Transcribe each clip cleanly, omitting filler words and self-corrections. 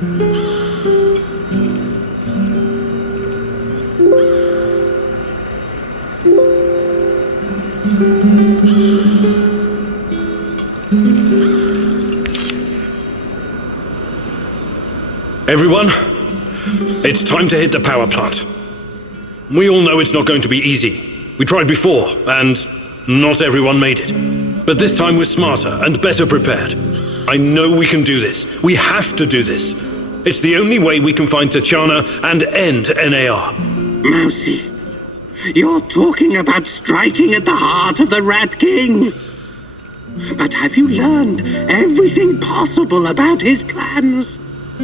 Everyone, it's time to hit the power plant. We all know it's not going to be easy. We tried before, and not everyone made it. But this time we're smarter and better prepared. I know we can do this. We have to do this. It's the only way we can find Tachana and end NAR. Mousy, you're talking about striking at the heart of the Rat King. But have you learned everything possible about his plans?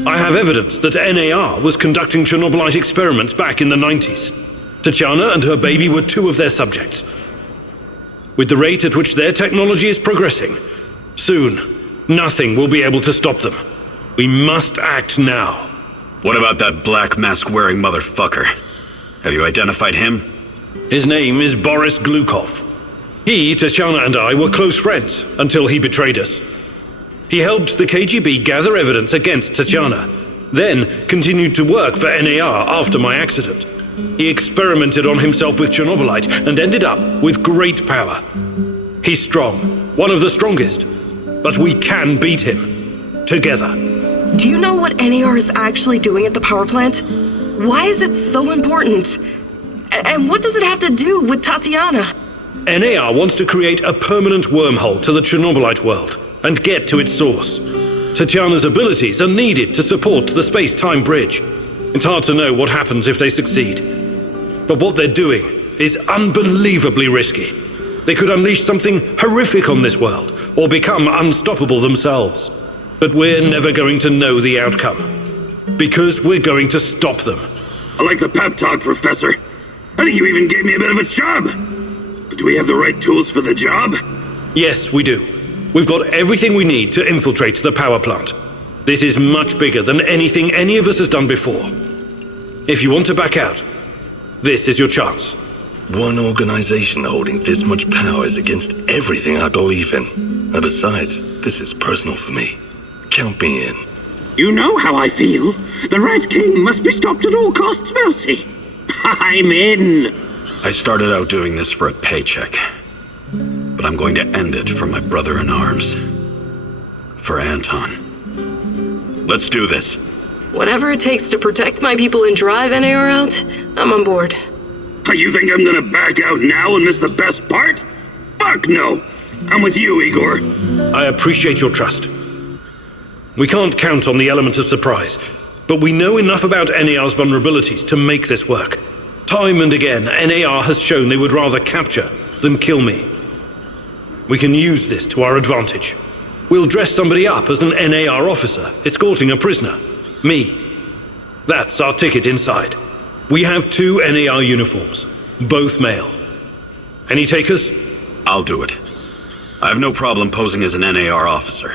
I have evidence that NAR was conducting Chernobylite experiments back in the 90s. Tachana and her baby were two of their subjects. With the rate at which their technology is progressing, soon, nothing will be able to stop them. We must act now. What about that black mask-wearing motherfucker? Have you identified him? His name is Boris Glukov. He, Tachana, and I were close friends until he betrayed us. He helped the KGB gather evidence against Tachana, then continued to work for NAR after my accident. He experimented on himself with Chernobylite and ended up with great power. He's strong, one of the strongest, but we can beat him. Together. Do you know what NAR is actually doing at the power plant? Why is it so important? And what does it have to do with Tatiana? NAR wants to create a permanent wormhole to the Chernobylite world and get to its source. Tatiana's abilities are needed to support the space-time bridge. It's hard to know what happens if they succeed. But what they're doing is unbelievably risky. They could unleash something horrific on this world, or become unstoppable themselves. But we're never going to know the outcome. Because we're going to stop them. I like the pep talk, Professor. I think you even gave me a bit of a job. But do we have the right tools for the job? Yes, we do. We've got everything we need to infiltrate the power plant. This is much bigger than anything any of us has done before. If you want to back out, this is your chance. One organization holding this much power is against everything I believe in. And besides, this is personal for me. Count me in. You know how I feel. The Rat King must be stopped at all costs, Mousy. I'm in. I started out doing this for a paycheck. But I'm going to end it for my brother in arms. For Anton. Let's do this. Whatever it takes to protect my people and drive NAR out, I'm on board. You think I'm gonna back out now and miss the best part? Fuck no! I'm with you, Igor. I appreciate your trust. We can't count on the element of surprise, but we know enough about NAR's vulnerabilities to make this work. Time and again, NAR has shown they would rather capture than kill me. We can use this to our advantage. We'll dress somebody up as an NAR officer, escorting a prisoner. Me. That's our ticket inside. We have 2 NAR uniforms, both male. Any takers? I'll do it. I have no problem posing as an NAR officer.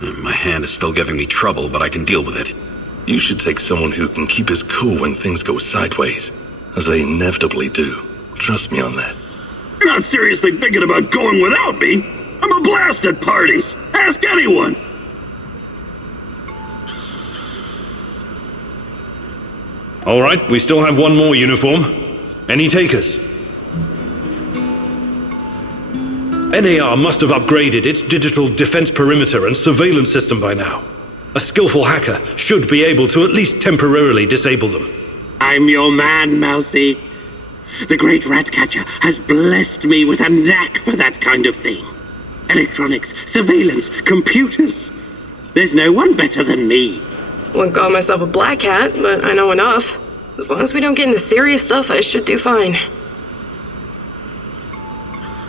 My hand is still giving me trouble, but I can deal with it. You should take someone who can keep his cool when things go sideways, as they inevitably do. Trust me on that. You're not seriously thinking about going without me? I'm a blast at parties. Ask anyone. All right, we still have one more uniform. Any takers? NAR must have upgraded its digital defense perimeter and surveillance system by now. A skillful hacker should be able to at least temporarily disable them. I'm your man, Mousy. The great Ratcatcher has blessed me with a knack for that kind of thing. Electronics, surveillance, computers. There's no one better than me. Wouldn't call myself a black hat, but I know enough. As long as we don't get into serious stuff, I should do fine.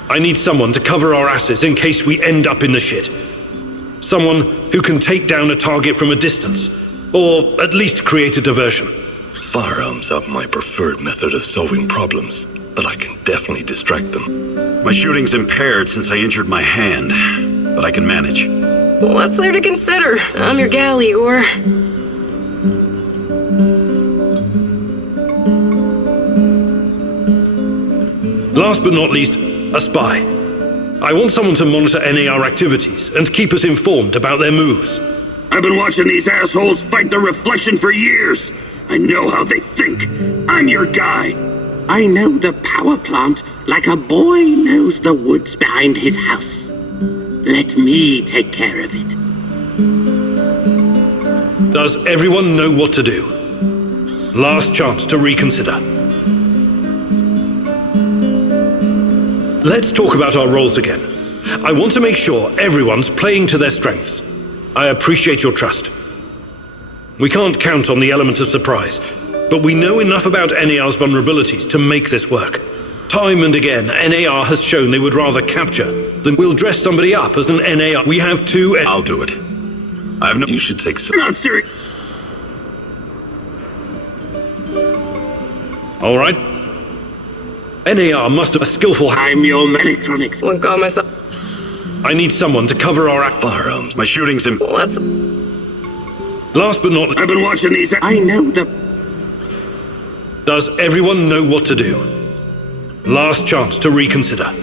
I need someone to cover our asses in case we end up in the shit. Someone who can take down a target from a distance, or at least create a diversion. Firearms are my preferred method of solving problems, but I can definitely distract them. My shooting's impaired since I injured my hand, but I can manage. What's there to consider? I'm your gal, Igor. Last but not least, a spy. I want someone to monitor NAR activities and keep us informed about their moves. I've been watching these assholes fight the reflection for years. I know how they think. I'm your guy. I know the power plant like a boy knows the woods behind his house. Let me take care of it. Does everyone know what to do? Last chance to reconsider. Let's talk about our roles again. I want to make sure everyone's playing to their strengths. I appreciate your trust. We can't count on the element of surprise, but we know enough about NAR's vulnerabilities to make this work. Time and again, NAR has shown they would rather capture than we'll dress somebody up as an NAR. We have two... I'll do it. I have no... You should take some... You're not serious. All right. NAR must have a skillful... I'm your electronics. Oh, God, myself. I need someone to cover our... firearms. My shooting's in... Let's... Last but not... I've been watching these. I know the... Does everyone know what to do? Last chance to reconsider.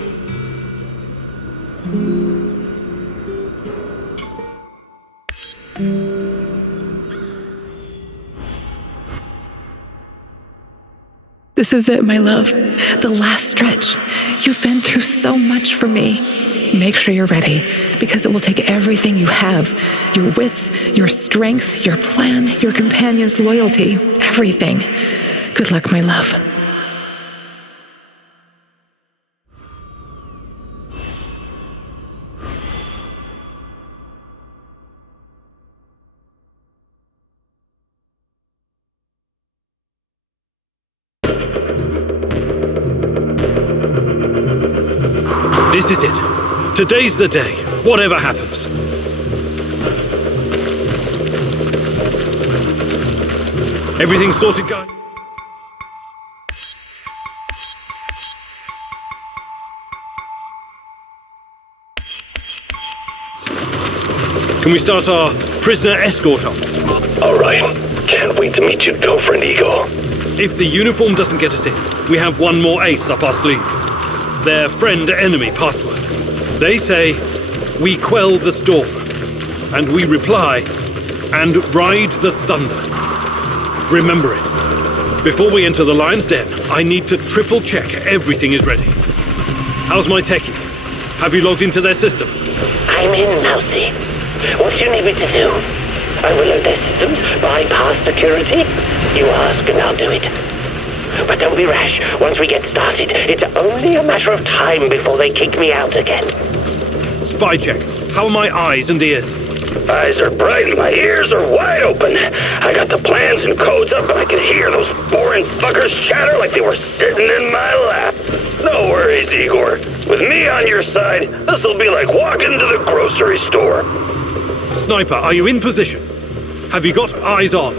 This is it, my love. The last stretch. You've been through so much for me. Make sure you're ready, because it will take everything you have. Your wits, your strength, your plan, your companion's loyalty, everything. Good luck, my love. This is it. Today's the day. Whatever happens. Everything sorted, guys? Can we start our prisoner escort up? All right. Can't wait to meet your girlfriend, Igor. If the uniform doesn't get us in, we have one more ace up our sleeve. Their friend-enemy password. They say, we quell the storm. And we reply, and ride the thunder. Remember it. Before we enter the lion's den, I need to triple-check everything is ready. How's my techie? Have you logged into their system? I'm in, Mousy. What do you need me to do? I will load their systems, bypass security. You ask and I'll do it. But don't be rash. Once we get started, it's only a matter of time before they kick me out again. Spy check. How are my eyes and ears? Eyes are bright and my ears are wide open. I got the plans and codes up and I can hear those boring fuckers chatter like they were sitting in my lap. No worries, Igor. With me on your side, this'll be like walking to the grocery store. Sniper, are you in position? Have you got eyes on?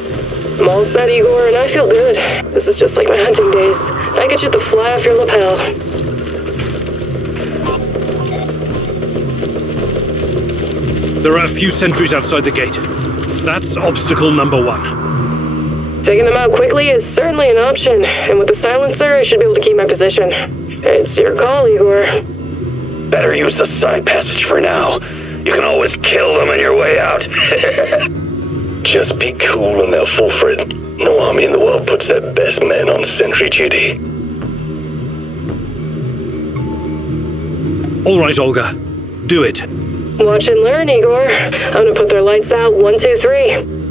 I'm all set, Igor, and I feel good. This is just like my hunting days. I get you the fly off your lapel. There are a few sentries outside the gate. That's obstacle number one. Taking them out quickly is certainly an option, and with the silencer, I should be able to keep my position. It's your call, Igor. Better use the side passage for now. You can always kill them on your way out. Just be cool and they'll fall for it. No army in the world puts their best men on sentry duty. All right, Olga. Do it. Watch and learn, Igor. I'm gonna put their lights out. 1, 2, 3.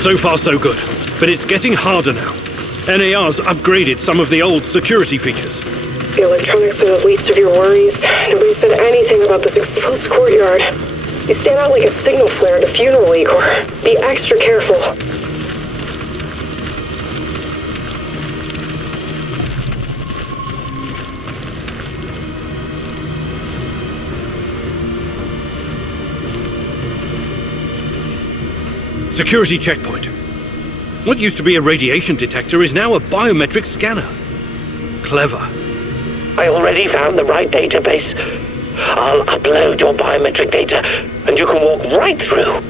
So far, so good. But it's getting harder now. NAR's upgraded some of the old security features. The electronics are the least of your worries. Nobody said anything about this exposed courtyard. You stand out like a signal flare at a funeral, Igor. Be extra careful. Security checkpoint. What used to be a radiation detector is now a biometric scanner. Clever. I already found the right database. I'll upload your biometric data, and you can walk right through.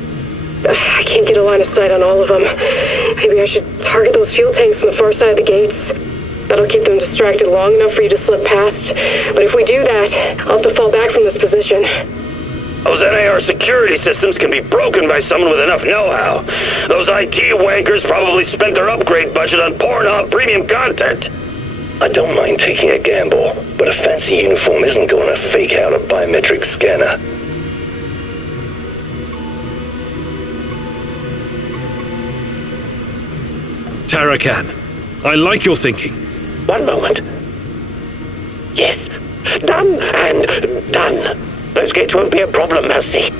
I can't get a line of sight on all of them. Maybe I should target those fuel tanks on the far side of the gates. That'll keep them distracted long enough for you to slip past. But if we do that, I'll have to fall back from this position. Those NAR security systems can be broken by someone with enough know-how. Those IT wankers probably spent their upgrade budget on Pornhub premium content. I don't mind taking a gamble, but a fancy uniform isn't going to fake out a biometric scanner. Tarakan, I like your thinking. One moment. Yes. Done and done. Those gates won't be a problem, Mousy.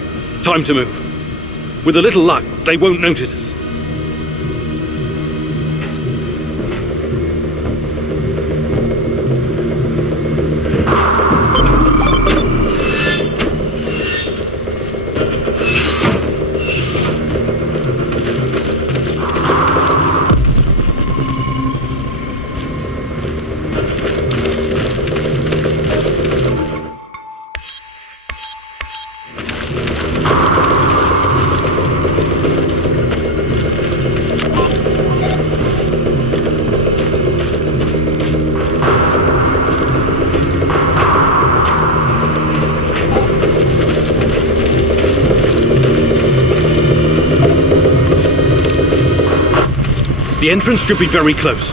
Time to move. With a little luck, they won't notice us. The entrance should be very close.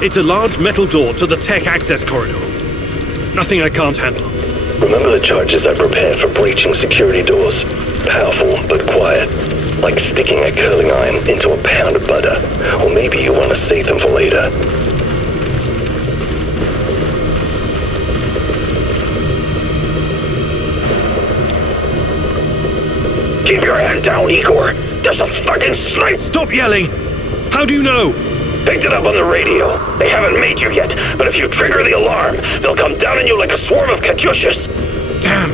It's a large metal door to the tech access corridor. Nothing I can't handle. Remember the charges I prepared for breaching security doors? Powerful, but quiet. Like sticking a curling iron into a pound of butter. Or maybe you want to save them for later. Keep your hand down, Igor. There's a fucking sniper. Stop yelling! How do you know? Picked it up on the radio. They haven't made you yet, but if you trigger the alarm, they'll come down on you like a swarm of Katyushas. Damn!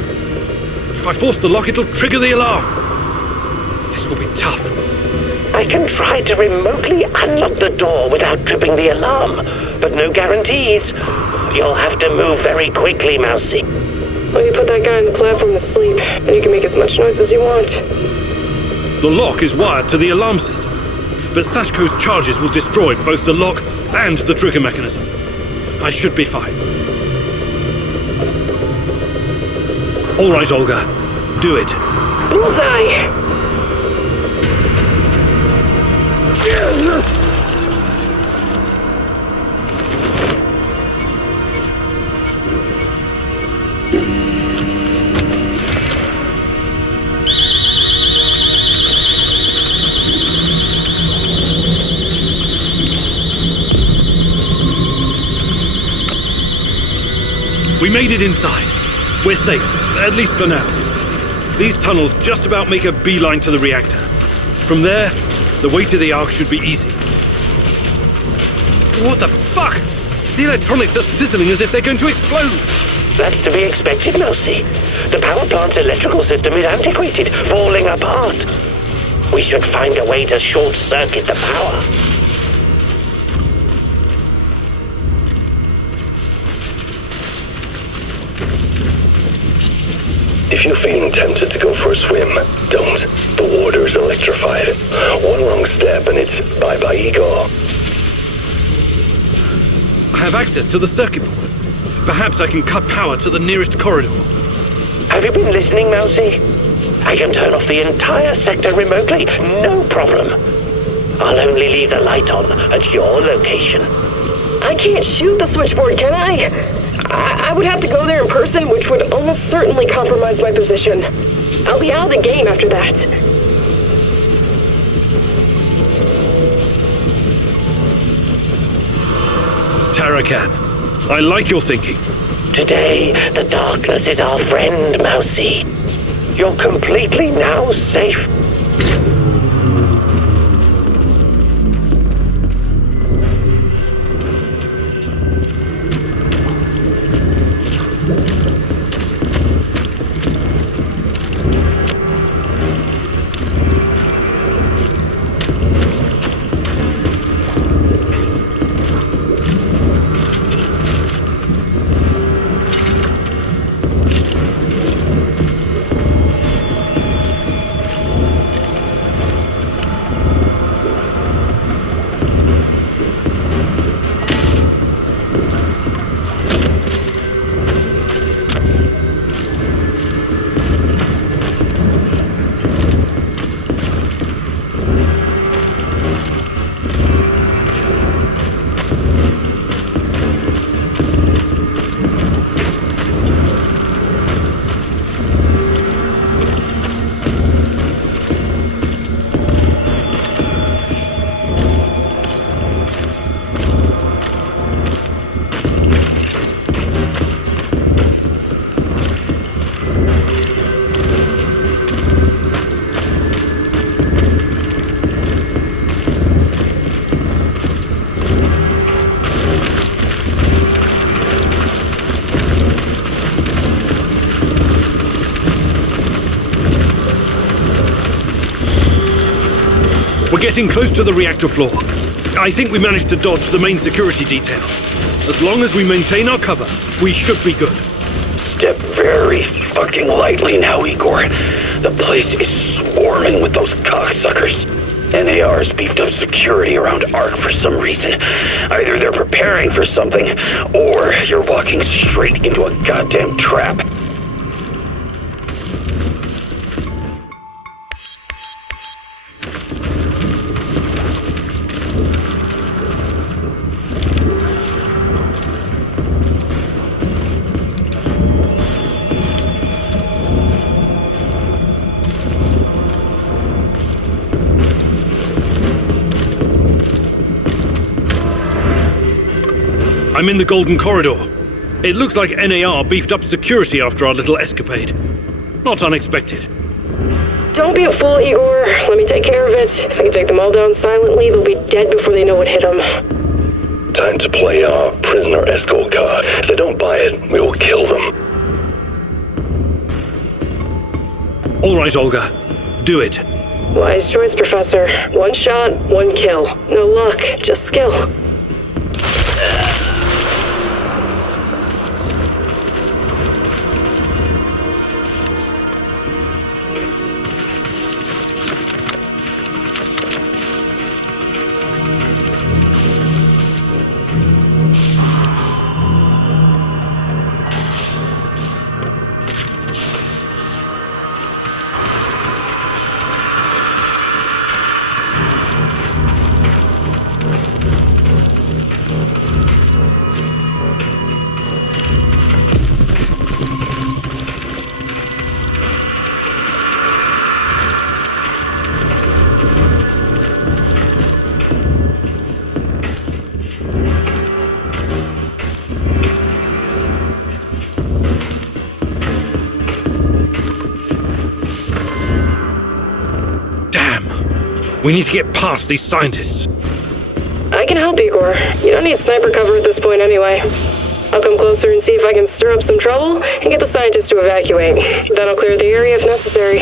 If I force the lock, it'll trigger the alarm. This will be tough. I can try to remotely unlock the door without tripping the alarm, but no guarantees. You'll have to move very quickly, Mousy. Well, you put that guy on the platform to sleep, and you can make as much noise as you want. The lock is wired to the alarm system, but Sachko's charges will destroy both the lock and the trigger mechanism. I should be fine. All right, Olga. Do it. Bullseye! We made it inside. We're safe, at least for now. These tunnels just about make a beeline to the reactor. From there, the way to the Ark should be easy. What the fuck? The electronics are sizzling as if they're going to explode. That's to be expected, Mousy. The power plant's electrical system is antiquated, falling apart. We should find a way to short-circuit the power. If you're feeling tempted to go for a swim, don't. The water's electrified. One wrong step and it's bye-bye, Igor. I have access to the circuit board. Perhaps I can cut power to the nearest corridor. Have you been listening, Mousy? I can turn off the entire sector remotely, no problem. I'll only leave the light on at your location. I can't shoot the switchboard, can I? I would have to go there in person, which would almost certainly compromise my position. I'll be out of the game after that. Tarakan, I like your thinking. Today, the darkness is our friend, Mousy. You're completely now safe. We're getting close to the reactor floor. I think we managed to dodge the main security detail. As long as we maintain our cover, we should be good. Step very fucking lightly now, Igor. The place is swarming with those cocksuckers. NAR's beefed up security around Ark for some reason. Either they're preparing for something, or you're walking straight into a goddamn trap. I'm in the Golden Corridor. It looks like NAR beefed up security after our little escapade. Not unexpected. Don't be a fool, Igor. Let me take care of it. I can take them all down silently. They'll be dead before they know what hit them. Time to play our prisoner escort card. If they don't buy it, we will kill them. All right, Olga. Do it. Wise choice, Professor. One shot, one kill. No luck, just skill. We need to get past these scientists. I can help, Igor. You don't need sniper cover at this point anyway. I'll come closer and see if I can stir up some trouble and get the scientists to evacuate. Then I'll clear the area if necessary.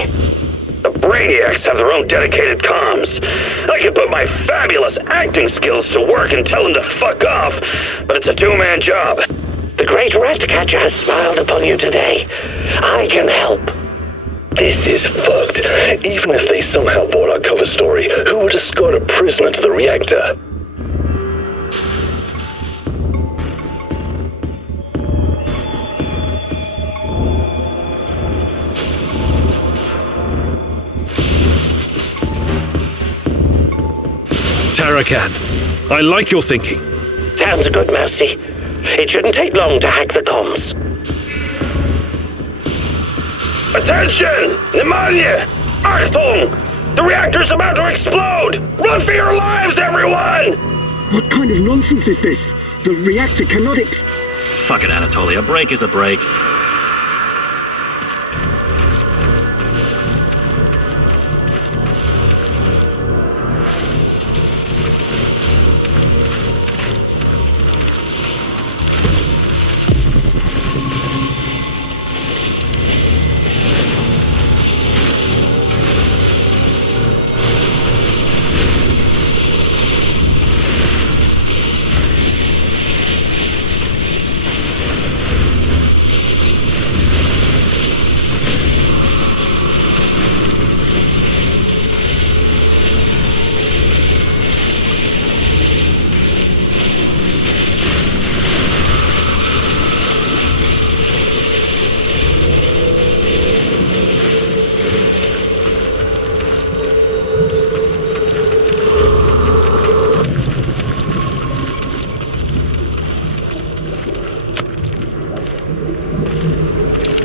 The Brainiacs have their own dedicated comms. I can put my fabulous acting skills to work and tell them to fuck off, but it's a two-man job. The great Ratcatcher has smiled upon you today. I can help. This is fucked. Even if they somehow bought our cover story, who would escort a prisoner to the reactor? Tarakan, I like your thinking. Sounds good, Mousy. It shouldn't take long to hack the comms. Attention! Pneumonia! Achtung! The reactor's about to explode! Run for your lives, everyone! What kind of nonsense is this? The reactor cannot Fuck it, Anatoly. A break is a break.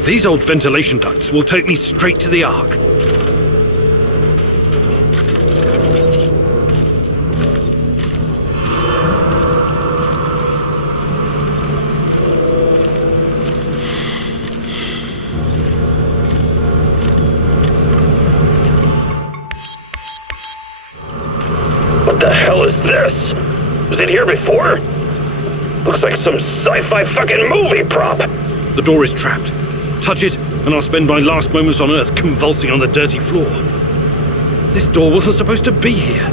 These old ventilation ducts will take me straight to the Ark. What the hell is this? Was it here before? Looks like some sci-fi fucking movie prop. The door is trapped. Touch it, and I'll spend my last moments on Earth convulsing on the dirty floor. This door wasn't supposed to be here.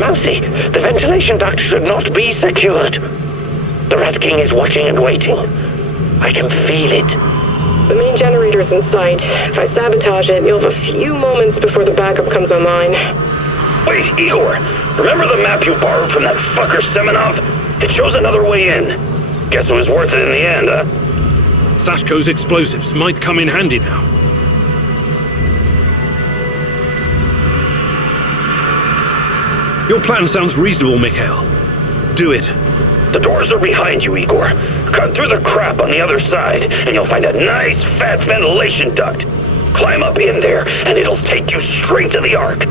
Mousy, the ventilation duct should not be secured. The Rat King is watching and waiting. I can feel it. The main generator's in sight. If I sabotage it, you'll have a few moments before the backup comes online. Wait, Igor, remember the map you borrowed from that fucker Semenov? It shows another way in. Guess it was worth it in the end, huh? Sashko's explosives might come in handy now. Your plan sounds reasonable, Mikhail. Do it. The doors are behind you, Igor. Cut through the crap on the other side, and you'll find a nice, fat ventilation duct. Climb up in there, and it'll take you straight to the Ark.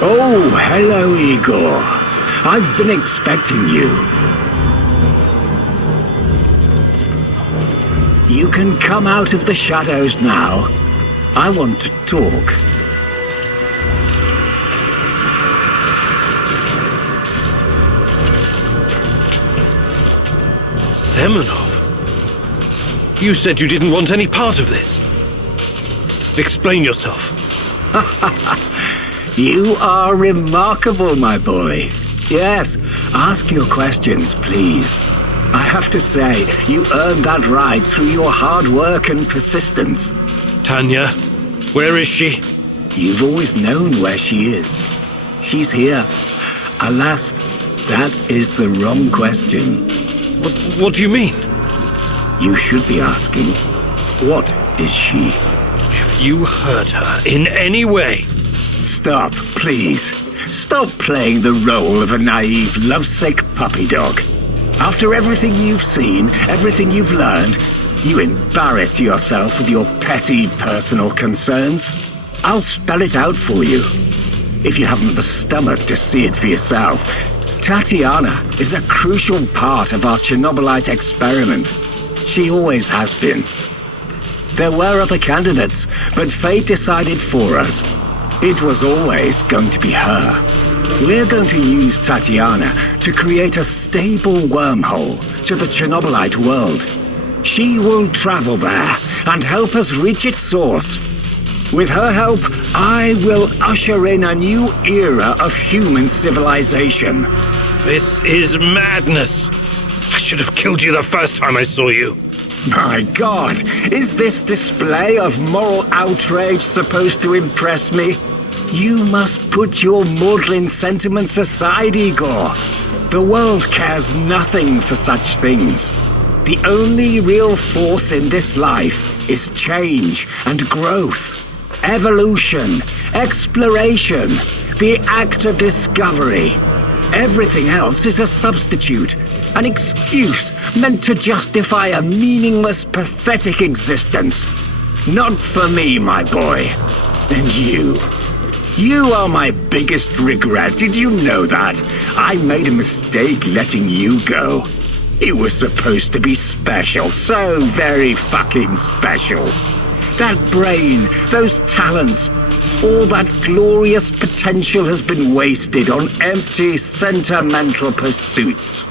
Oh, hello, Igor. I've been expecting you. You can come out of the shadows now. I want to talk. Semenov? You said you didn't want any part of this. Explain yourself. You are remarkable, my boy. Yes, ask your questions, please. I have to say, you earned that right through your hard work and persistence. Tanya, where is she? You've always known where she is. She's here. Alas, that is the wrong question. What do you mean? You should be asking, what is she? If you hurt her in any way... Stop, please. Stop playing the role of a naive, lovesick puppy dog. After everything you've seen, everything you've learned, you embarrass yourself with your petty personal concerns. I'll spell it out for you. If you haven't the stomach to see it for yourself, Tatiana is a crucial part of our Chernobylite experiment. She always has been. There were other candidates, but fate decided for us. It was always going to be her. We're going to use Tatiana to create a stable wormhole to the Chernobylite world. She will travel there and help us reach its source. With her help, I will usher in a new era of human civilization. This is madness. I should have killed you the first time I saw you. My God, is this display of moral outrage supposed to impress me? You must put your maudlin sentiments aside, Igor. The world cares nothing for such things. The only real force in this life is change and growth, evolution, exploration, the act of discovery. Everything else is a substitute, an excuse meant to justify a meaningless, pathetic existence. Not for me, my boy. And you. You are my biggest regret. Did you know that? I made a mistake letting you go. You were supposed to be special, so very fucking special. That brain, those talents, all that glorious potential has been wasted on empty, sentimental pursuits.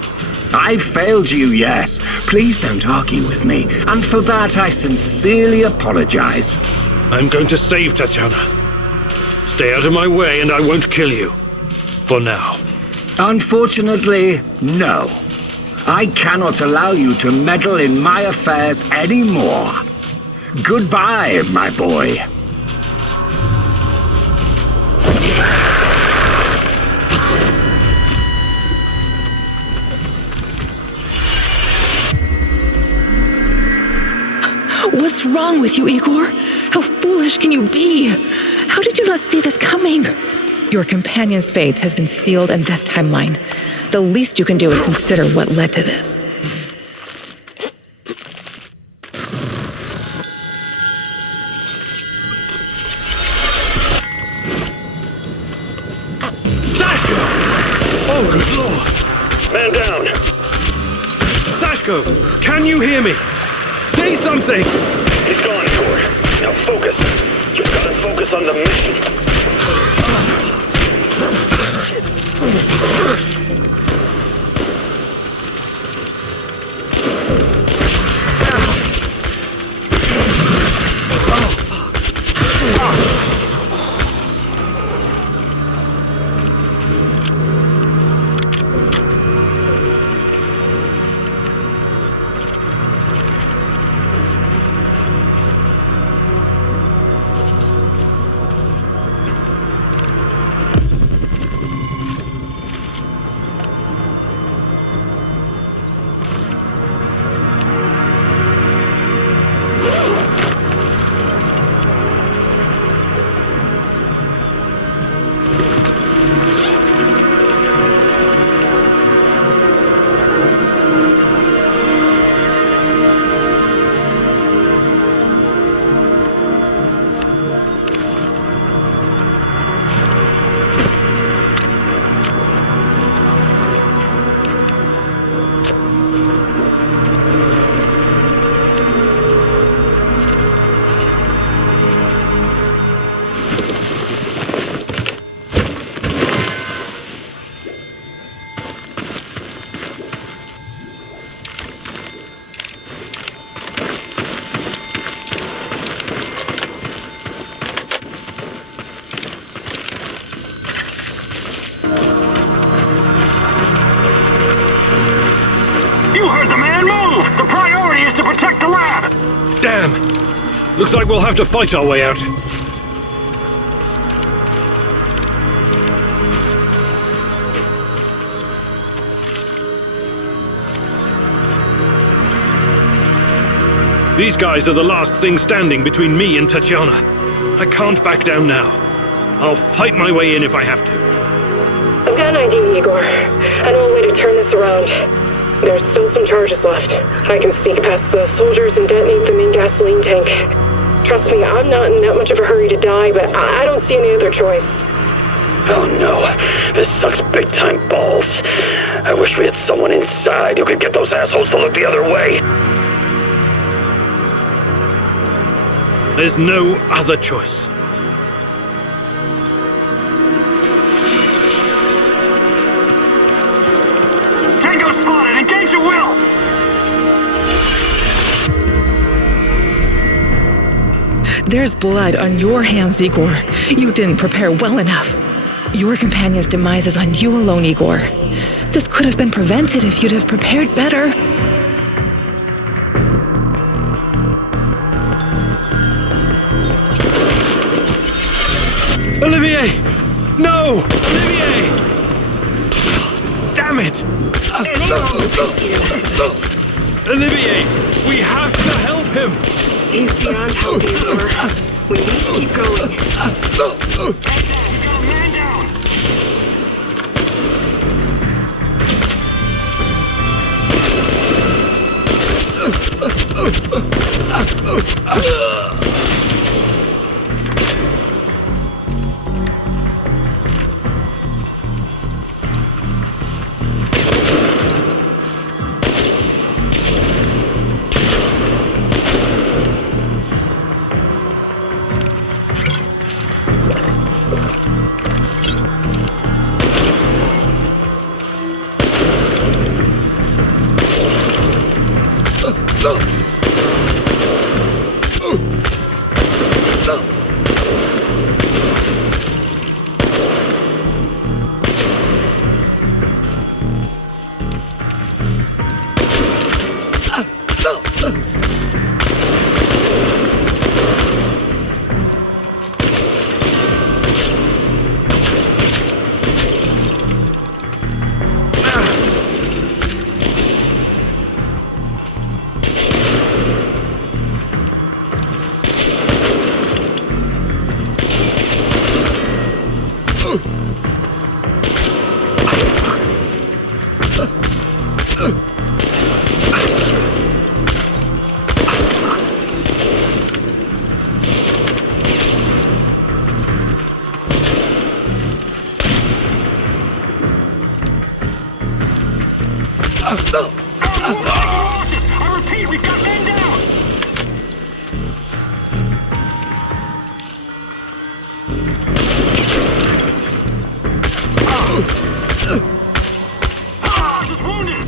I failed you, yes. Please don't argue with me, and for that I sincerely apologize. I'm going to save Tatiana. Stay out of my way and I won't kill you. For now. Unfortunately, no. I cannot allow you to meddle in my affairs anymore. Goodbye, my boy. What's wrong with you, Igor? How foolish can you be? How did you not see this coming? Your companion's fate has been sealed in this timeline. The least you can do is consider what led to this. Sashko! Oh, good lord! Man down! Sashko, can you hear me? Say something! He's gone, Igor. Now focus. You've got to focus on the mission. Damn! Looks like we'll have to fight our way out. These guys are the last thing standing between me and Tatiana. I can't back down now. I'll fight my way in if I have to. I've got an idea, Igor. I know a way to turn this around. There's still some charges left. I can sneak past the soldiers and detonate them in gasoline tank. Trust me, I'm not in that much of a hurry to die, but I don't see any other choice. Oh no, this sucks big time balls. I wish we had someone inside who could get those assholes to look the other way. There's no other choice. Tango spotted! Engage at will! There's blood on your hands, Igor. You didn't prepare well enough. Your companion's demise is on you alone, Igor. This could have been prevented if you'd have prepared better. Olivier! No! Olivier! Damn it! Olivier! We have to help him! He's beyond help, Igor. We need to keep going. Man down! I repeat, we've got men down! Just wounded!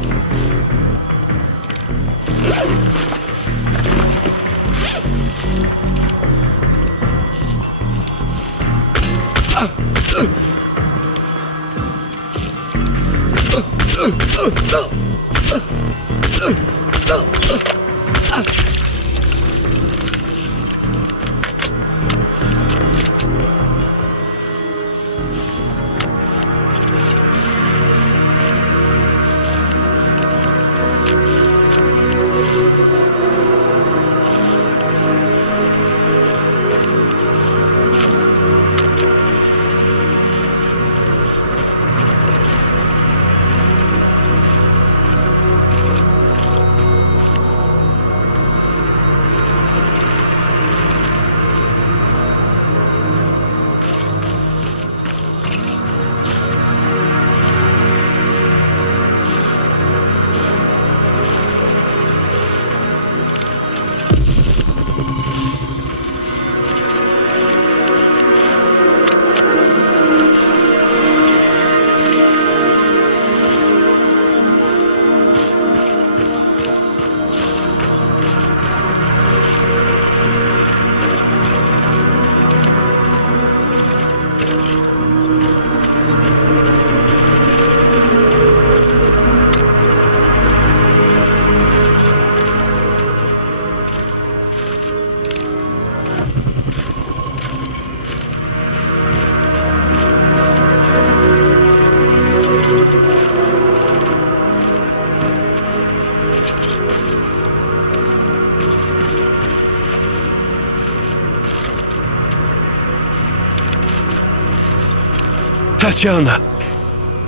Tatiana!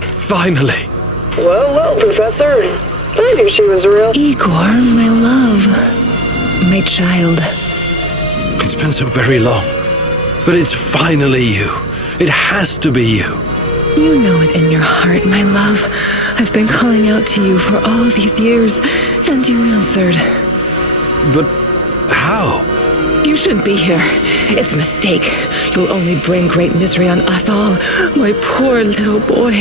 Finally! Well, well, Professor. I knew she was real. Igor, my love. My child. It's been so very long. But it's finally you. It has to be you. You know it in your heart, my love. I've been calling out to you for all these years, and you answered. But how? You shouldn't be here. It's a mistake. You'll only bring great misery on us all. My poor little boy.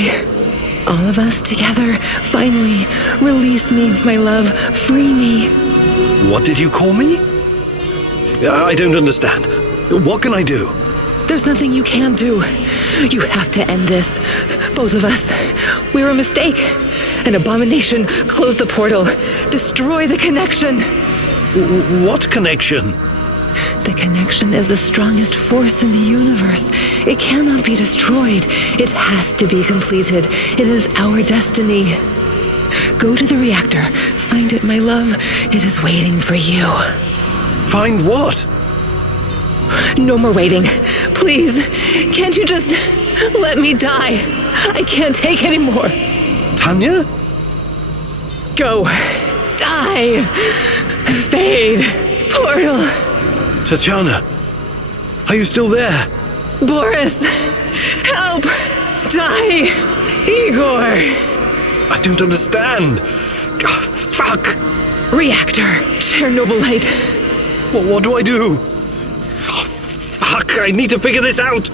All of us together, finally. Release me, my love. Free me. What did you call me? I don't understand. What can I do? There's nothing you can do. You have to end this. Both of us. We're a mistake. An abomination. Close the portal. Destroy the connection. What connection? The connection is the strongest force in the universe. It cannot be destroyed. It has to be completed. It is our destiny. Go to the reactor. Find it, my love. It is waiting for you. Find what? No more waiting. Please, can't you just let me die? I can't take any more. Tanya? Go. Die. Fade. Portal. Tatiana, are you still there? Boris, help. Die. Igor. I don't understand. Fuck. Reactor. Chernobylite. What do I do? Fuck, I need to figure this out.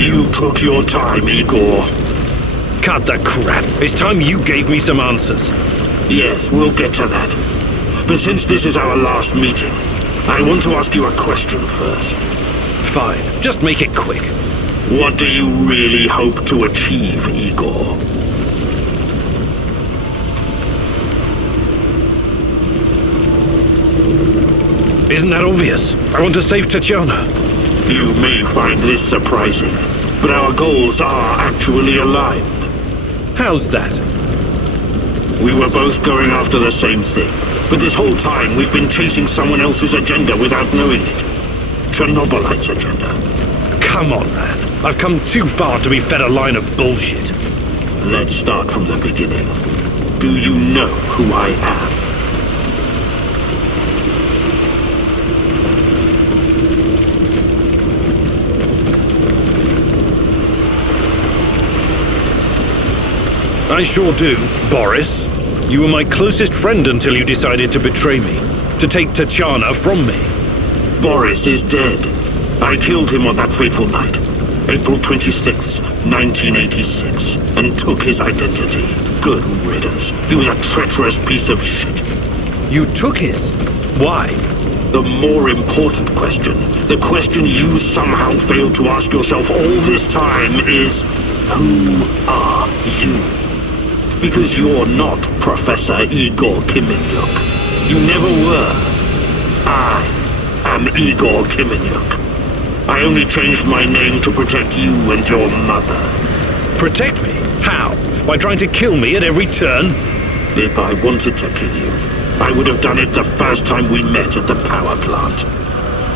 You took your time, Igor. Cut the crap. It's time you gave me some answers. Yes, we'll get to that. But since this is our last meeting, I want to ask you a question first. Fine, just make it quick. What do you really hope to achieve, Igor? Isn't that obvious? I want to save Tatiana. You may find this surprising, but our goals are actually aligned. How's that? We were both going after the same thing, but this whole time we've been chasing someone else's agenda without knowing it. Chernobylite's agenda. Come on, man. I've come too far to be fed a line of bullshit. Let's start from the beginning. Do you know who I am? I sure do, Boris. You were my closest friend until you decided to betray me. To take Tatiana from me. Boris is dead. I killed him on that fateful night, April 26, 1986, and took his identity. Good riddance. He was a treacherous piece of shit. You took his? Why? The more important question, the question you somehow failed to ask yourself all this time is, who are you? Because you're not Professor Igor Kiminyuk. You never were. I am Igor Kiminyuk. I only changed my name to protect you and your mother. Protect me? How? By trying to kill me at every turn? If I wanted to kill you, I would have done it the first time we met at the power plant.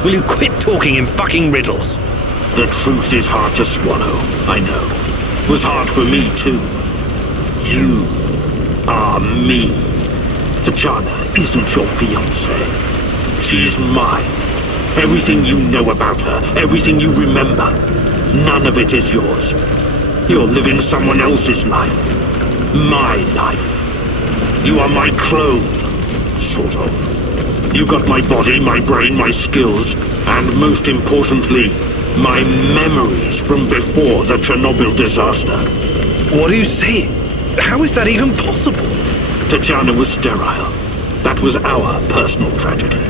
Will you quit talking in fucking riddles? The truth is hard to swallow, I know. It was hard for me, too. You are me. Tatiana isn't your fiancée. She's mine. Everything you know about her, everything you remember, none of it is yours. You're living someone else's life. My life. You are my clone, sort of. You got my body, my brain, my skills, and most importantly, my memories from before the Chernobyl disaster. What are you saying? How is that even possible? Tatiana was sterile. That was our personal tragedy.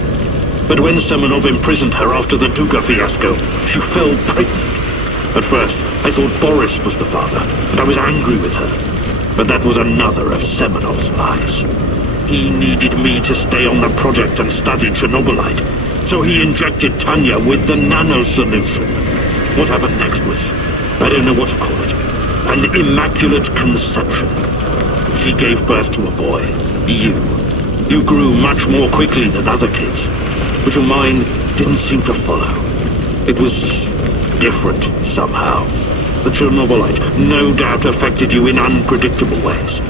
But when Semenov imprisoned her after the Duga fiasco, she fell pregnant. At first, I thought Boris was the father, and I was angry with her. But that was another of Semenov's lies. He needed me to stay on the project and study Chernobylite, so he injected Tanya with the nano solution. What happened next was, I don't know what to call it, an immaculate conception. She gave birth to a boy, you. You grew much more quickly than other kids, but your mind didn't seem to follow. It was different somehow. The Chernobylite no doubt affected you in unpredictable ways.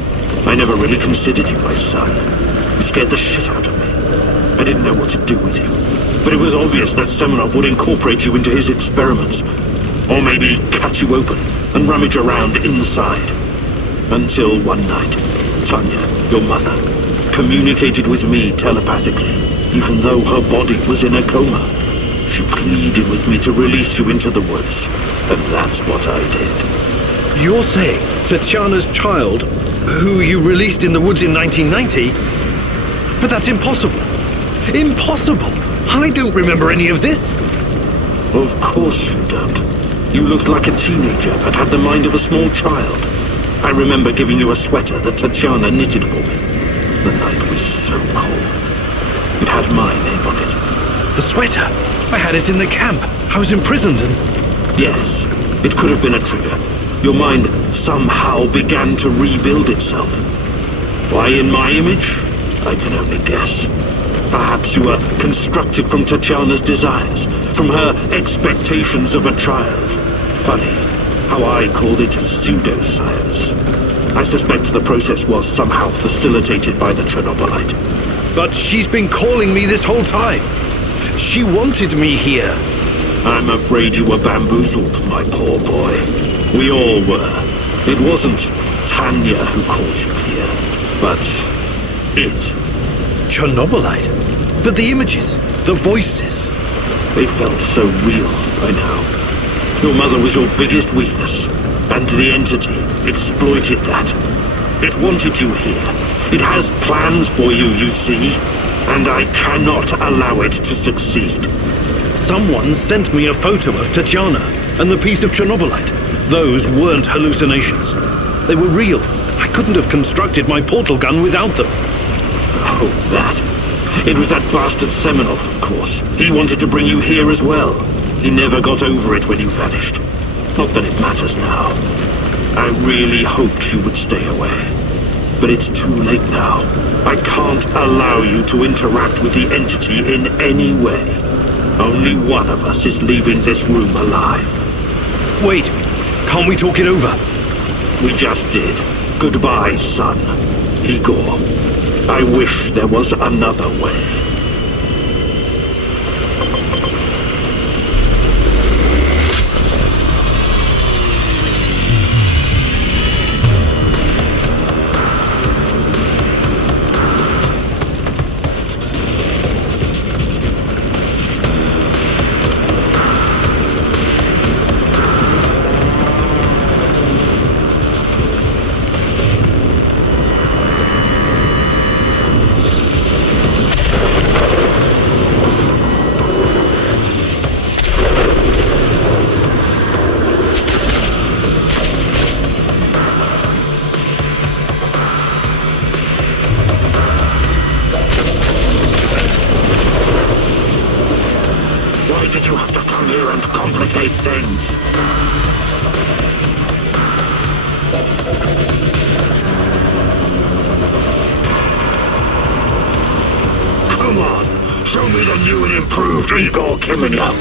I never really considered you my son. You scared the shit out of me. I didn't know what to do with you. But it was obvious that Semenov would incorporate you into his experiments. Or maybe cut you open and rummage around inside. Until one night, Tanya, your mother, communicated with me telepathically, even though her body was in a coma. She pleaded with me to release you into the woods, and that's what I did. You're saying Tatiana's child, who you released in the woods in 1990? But that's impossible. Impossible! I don't remember any of this. Of course you don't. You looked like a teenager, but had the mind of a small child. I remember giving you a sweater that Tatiana knitted for me. The night was so cold. It had my name on it. The sweater? I had it in the camp. I was imprisoned and... Yes, it could have been a trigger. Your mind somehow began to rebuild itself. Why in my image? I can only guess. Perhaps you were constructed from Tatiana's desires, from her expectations of a child. Funny how I called it pseudoscience. I suspect the process was somehow facilitated by the Chernobylite. But she's been calling me this whole time. She wanted me here. I'm afraid you were bamboozled, my poor boy. We all were. It wasn't Tanya who called you here, but it. Chernobylite? But the images, the voices. They felt so real, I know. Your mother was your biggest weakness, and the entity exploited that. It wanted you here. It has plans for you, you see, and I cannot allow it to succeed. Someone sent me a photo of Tatiana and the piece of Chernobylite. Those weren't hallucinations. They were real. I couldn't have constructed my portal gun without them. Oh, that. It was that bastard Semenov, of course. He wanted to bring you here as well. He never got over it when you vanished. Not that it matters now. I really hoped you would stay away. But it's too late now. I can't allow you to interact with the entity in any way. Only one of us is leaving this room alive. Wait, can't we talk it over? We just did. Goodbye, son. Igor. I wish there was another way. Why did you have to come here and complicate things? Come on, show me the new and improved Igor Kimenyuk.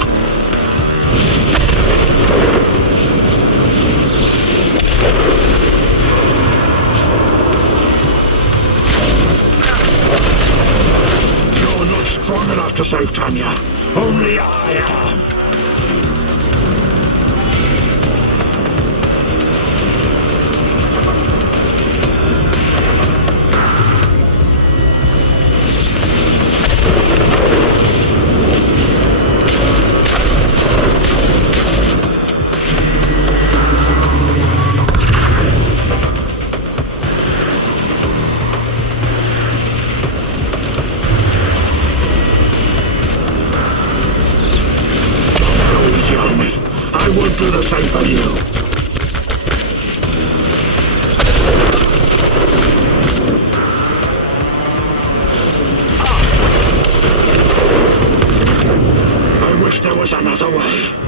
You're not strong enough to save Tanya. Only I am. won't do the same for you. I wish there was another way.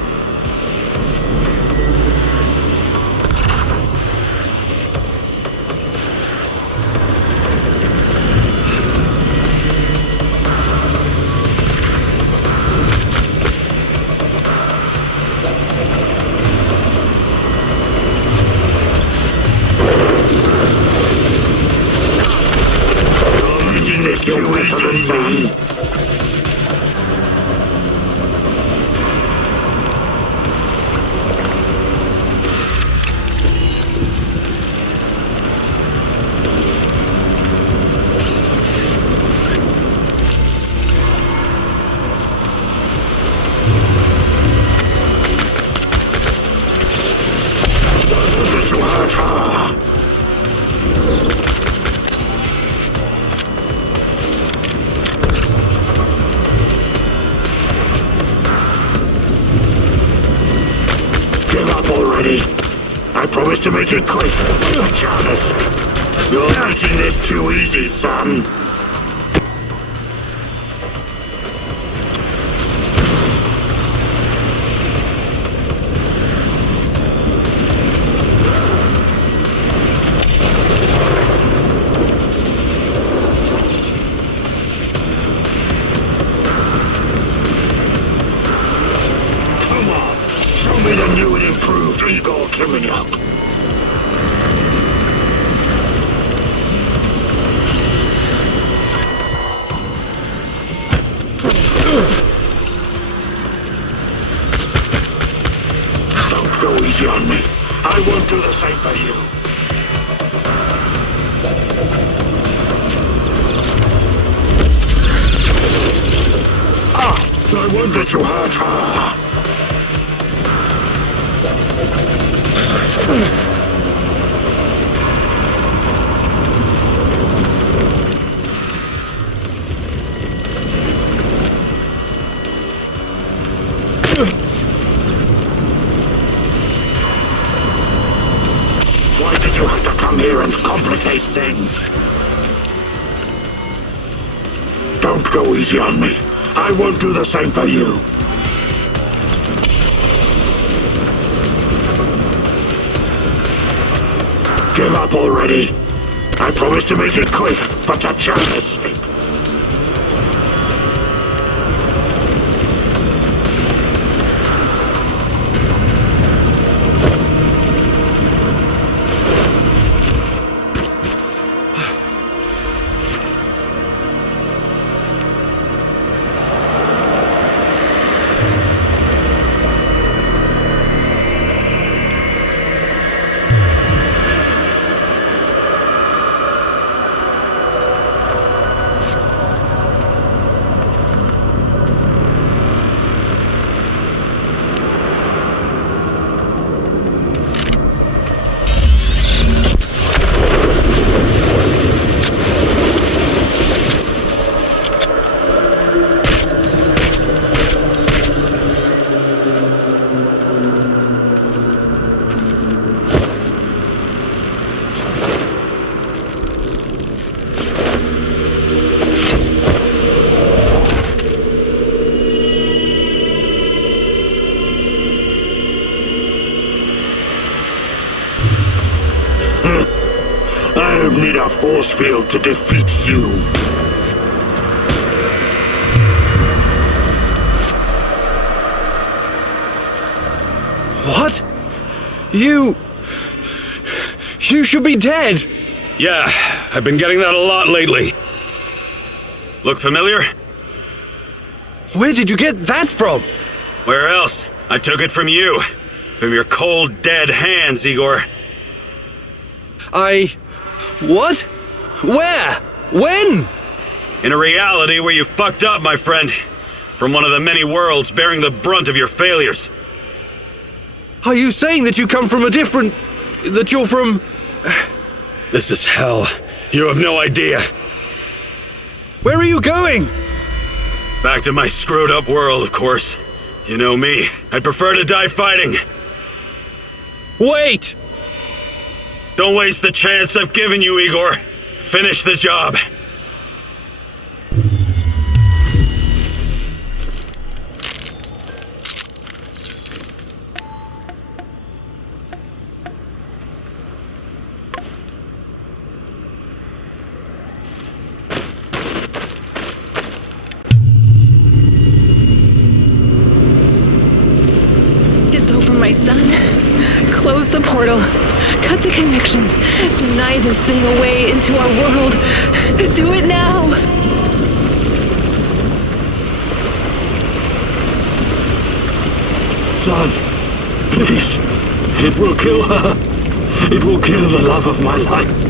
You're making this too easy, son. To hurt her. Give up already. I promise to make it quick, Janice. You're making this too easy, son. Show me the new and improved Igor Kirinyuk. Don't go easy on me. I won't do the same for you. I won't let you hurt her. Why did you have to come here and complicate things? Don't go easy on me. I won't do the same for you. Give up already. I promise to make it quick for Tatjana's sake. I don't need a force field to defeat you. What? You should be dead. Yeah, I've been getting that a lot lately. Look familiar? Where did you get that from? Where else? I took it from you. From your cold, dead hands, Igor. What? Where? When? In a reality where you fucked up, my friend. From one of the many worlds bearing the brunt of your failures. Are you saying that you come from a different... that you're from... This is hell. You have no idea. Where are you going? Back to my screwed up world, of course. You know me. I'd prefer to die fighting. Wait! Don't waste the chance I've given you, Igor. Finish the job. It's over, my son. Close the portal. Cut the connection. Deny this thing away into our world. Do it now. Son, please. It will kill her. It will kill the love of my life.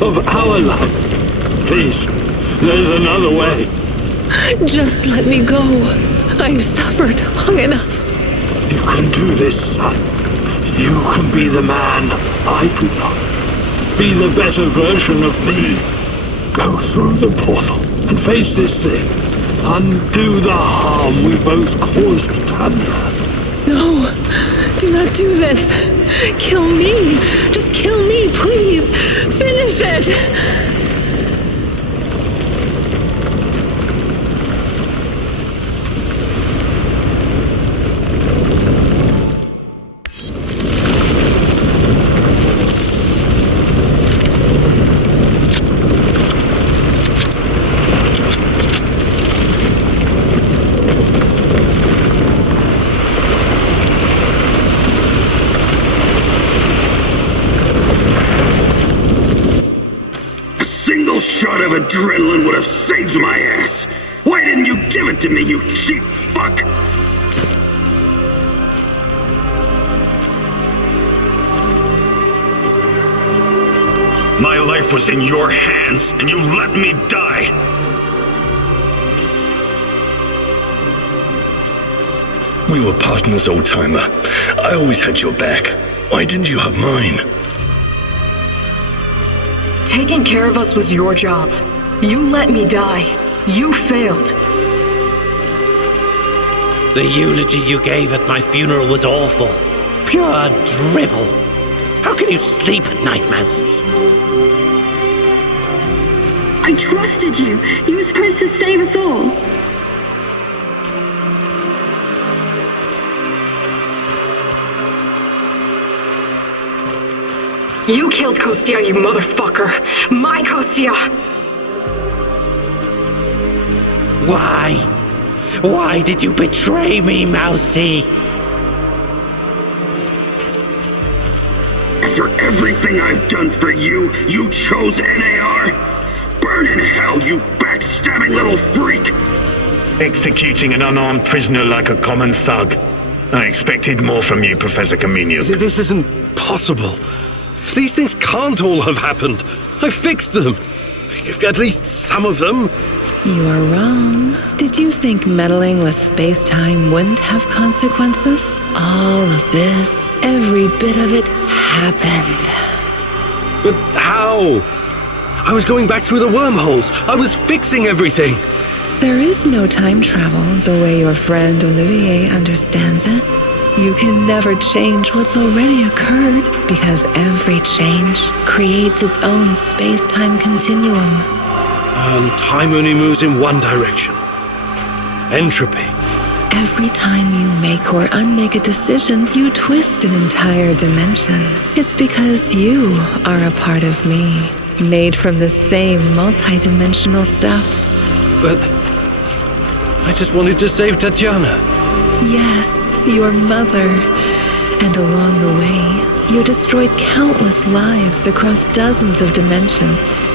Of our life. Please, there's another way. Just let me go. I've suffered long enough. You can do this, son. You can be the man I could not. Be the better version of me. Go through the portal and face this thing. Undo the harm we both caused Tanya. No, do not do this. Kill me. Just kill me, please. Finish it. A single shot of adrenaline would have saved my ass. Why didn't you give it to me, you cheap fuck? My life was in your hands, and you let me die. We were partners, old-timer. I always had your back. Why didn't you have mine? Taking care of us was your job. You let me die. You failed. The eulogy you gave at my funeral was awful. Pure drivel. How can you sleep at night, Mousy? I trusted you. You were supposed to save us all. You killed Kostya, you motherfucker. My Kostya! Why? Why did you betray me, Mousy? After everything I've done for you, you chose NAR? Burn in hell, you backstabbing little freak! Executing an unarmed prisoner like a common thug. I expected more from you, Professor Comenius. This isn't possible. These things can't all have happened. I fixed them. At least some of them. You are wrong. Did you think meddling with space-time wouldn't have consequences? All of this, every bit of it, happened. But how? I was going back through the wormholes. I was fixing everything. There is no time travel the way your friend Olivier understands it. You can never change what's already occurred, because every change creates its own space-time continuum. And time only moves in one direction. Entropy. Every time you make or unmake a decision, you twist an entire dimension. It's because you are a part of me, made from the same multidimensional stuff. But I just wanted to save Tatiana. Yes, your mother. And along the way, you destroyed countless lives across dozens of dimensions.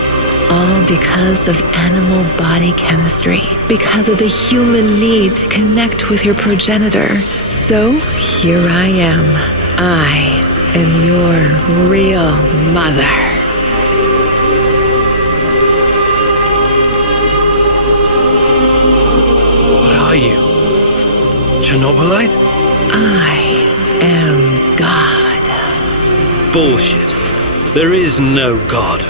All because of animal body chemistry, because of the human need to connect with your progenitor. So here I am. I am your real mother. What are you? Chernobylite? I am God. Bullshit. There is no God.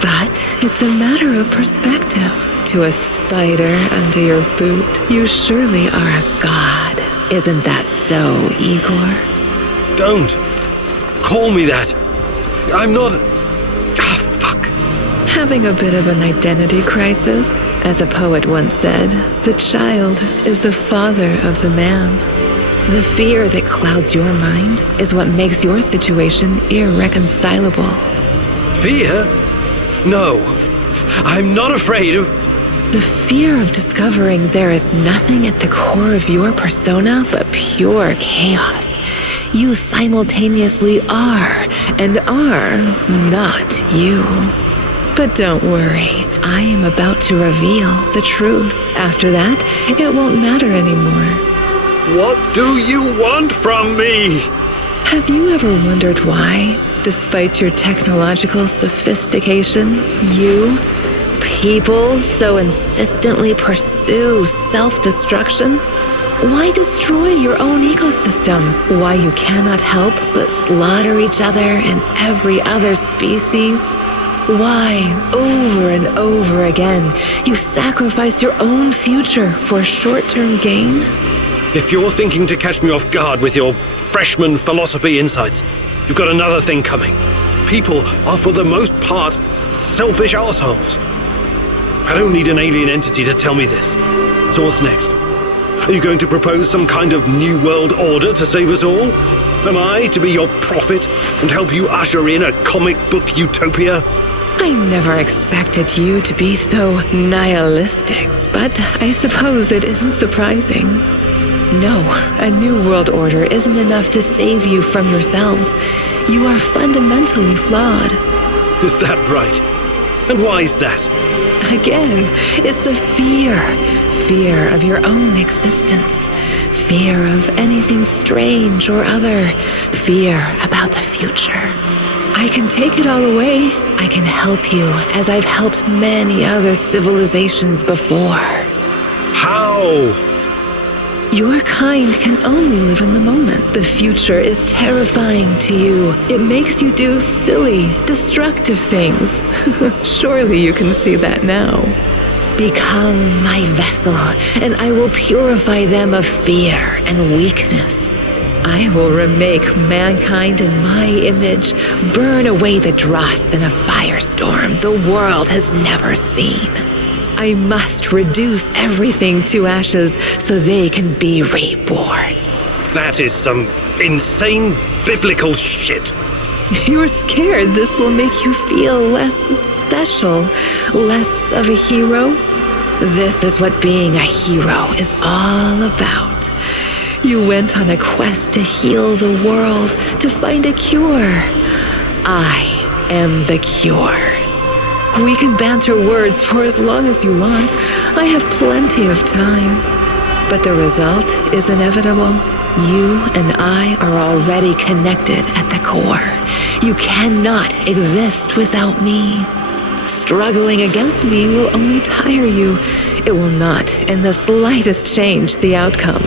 But it's a matter of perspective. To a spider under your boot, you surely are a god. Isn't that so, Igor? Don't. call me that. I'm not... fuck. Having a bit of an identity crisis? As a poet once said, the child is the father of the man. The fear that clouds your mind is what makes your situation irreconcilable. Fear? No. I'm not afraid of... The fear of discovering there is nothing at the core of your persona but pure chaos. You simultaneously are and are not you. But don't worry, I am about to reveal the truth. After that, it won't matter anymore. What do you want from me? Have you ever wondered why, despite your technological sophistication, people so insistently pursue self-destruction? Why destroy your own ecosystem? Why you cannot help but slaughter each other and every other species? Why, over and over again, you sacrifice your own future for short-term gain? If you're thinking to catch me off guard with your freshman philosophy insights, you've got another thing coming. People are for the most part selfish assholes. I don't need an alien entity to tell me this. So what's next? Are you going to propose some kind of new world order to save us all? Am I to be your prophet and help you usher in a comic book utopia? I never expected you to be so nihilistic, but I suppose it isn't surprising. No, a new world order isn't enough to save you from yourselves. You are fundamentally flawed. Is that right? And why is that? Again, it's the fear. Fear of your own existence. Fear of anything strange or other. Fear about the future. I can take it all away. I can help you as I've helped many other civilizations before. How? Your kind can only live in the moment. The future is terrifying to you. It makes you do silly, destructive things. Surely you can see that now. Become my vessel, and I will purify them of fear and weakness. I will remake mankind in my image, burn away the dross in a firestorm the world has never seen. I must reduce everything to ashes so they can be reborn. That is some insane biblical shit. You're scared this will make you feel less special, less of a hero? This is what being a hero is all about. You went on a quest to heal the world, to find a cure. I am the cure. We can banter words for as long as you want. I have plenty of time. But the result is inevitable. You and I are already connected at the core. You cannot exist without me. Struggling against me will only tire you. It will not in the slightest change the outcome.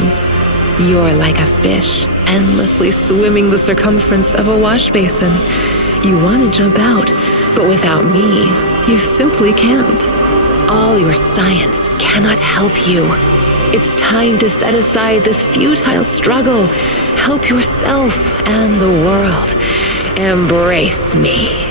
You're like a fish, endlessly swimming the circumference of a wash basin. You want to jump out, but without me, you simply can't. All your science cannot help you. It's time to set aside this futile struggle. Help yourself and the world. Embrace me.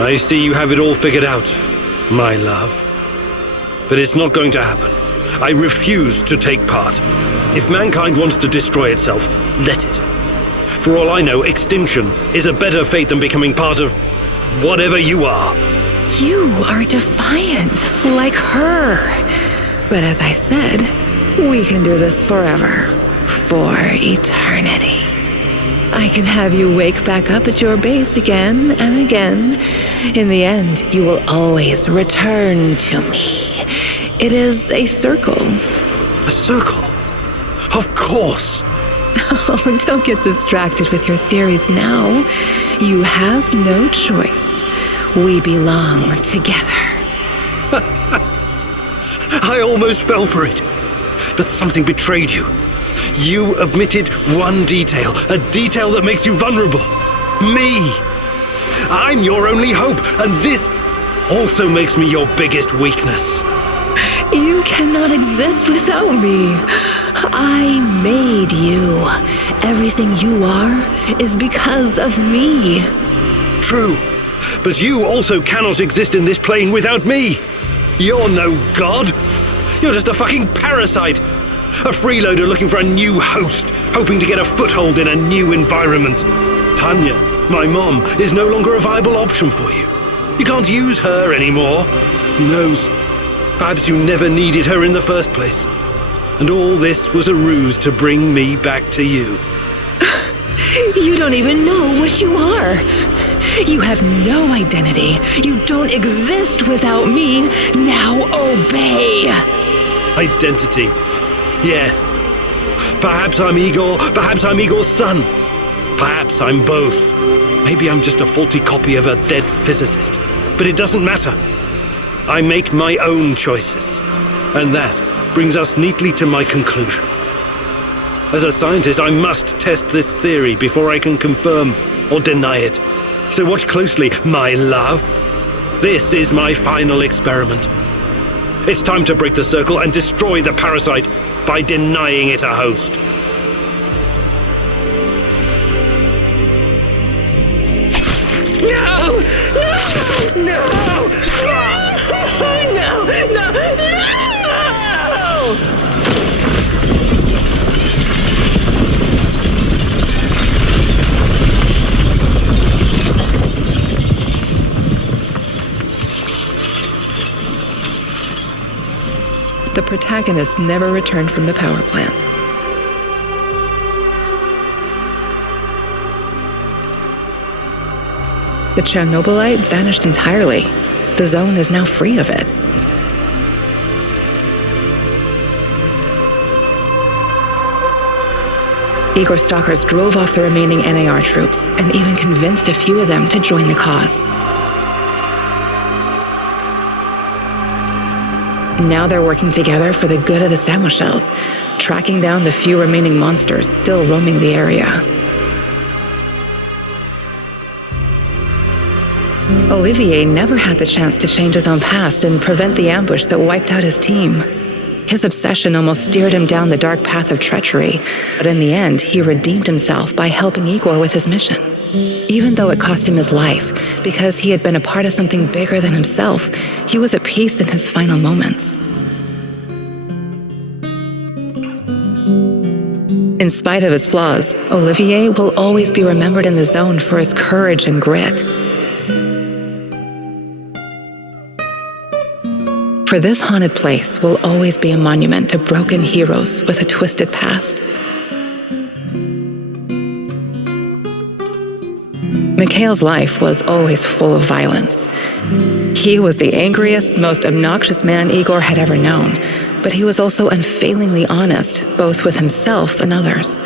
I see you have it all figured out, my love. But it's not going to happen. I refuse to take part. If mankind wants to destroy itself, let it. For all I know, extinction is a better fate than becoming part of whatever you are. You are defiant, like her. But as I said, we can do this forever. For eternity. I can have you wake back up at your base again and again. In the end, you will always return to me. It is a circle. A circle? Of course. Oh, don't get distracted with your theories now. You have no choice. We belong together. I almost fell for it. But something betrayed you. You omitted one detail, a detail that makes you vulnerable. Me. I'm your only hope, and this also makes me your biggest weakness. You cannot exist without me. I made you. Everything you are is because of me. True, but you also cannot exist in this plane without me. You're no god. You're just a fucking parasite. A freeloader looking for a new host, hoping to get a foothold in a new environment. Tanya, my mom, is no longer a viable option for you. You can't use her anymore. Who knows? Perhaps you never needed her in the first place. And all this was a ruse to bring me back to you. You don't even know what you are. You have no identity. You don't exist without me. Now obey. Identity. Yes. Perhaps I'm Igor. Perhaps I'm Igor's son. Perhaps I'm both. Maybe I'm just a faulty copy of a dead physicist. But it doesn't matter. I make my own choices. And that brings us neatly to my conclusion. As a scientist, I must test this theory before I can confirm or deny it. So watch closely, my love. This is my final experiment. It's time to break the circle and destroy the parasite by denying it a host. No! No! No! No! No! No! The protagonist never returned from the power plant. The Chernobylite vanished entirely. The zone is now free of it. Igor stalkers drove off the remaining NAR troops and even convinced a few of them to join the cause. Now they're working together for the good of the Samoshels, tracking down the few remaining monsters still roaming the area. Olivier never had the chance to change his own past and prevent the ambush that wiped out his team. His obsession almost steered him down the dark path of treachery, but in the end, he redeemed himself by helping Igor with his mission. Even though it cost him his life, because he had been a part of something bigger than himself, he was at peace in his final moments. In spite of his flaws, Olivier will always be remembered in the zone for his courage and grit. For this haunted place will always be a monument to broken heroes with a twisted past. Mikhail's life was always full of violence. He was the angriest, most obnoxious man Igor had ever known, but he was also unfailingly honest, both with himself and others.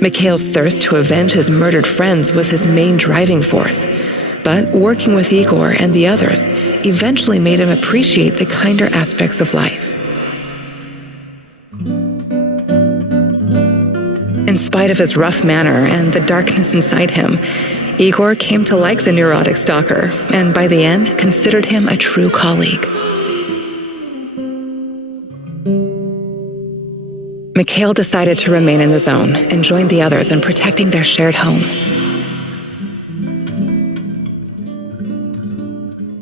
Mikhail's thirst to avenge his murdered friends was his main driving force, but working with Igor and the others eventually made him appreciate the kinder aspects of life. In spite of his rough manner and the darkness inside him, Igor came to like the neurotic stalker, and by the end, considered him a true colleague. Mikhail decided to remain in the zone and join the others in protecting their shared home.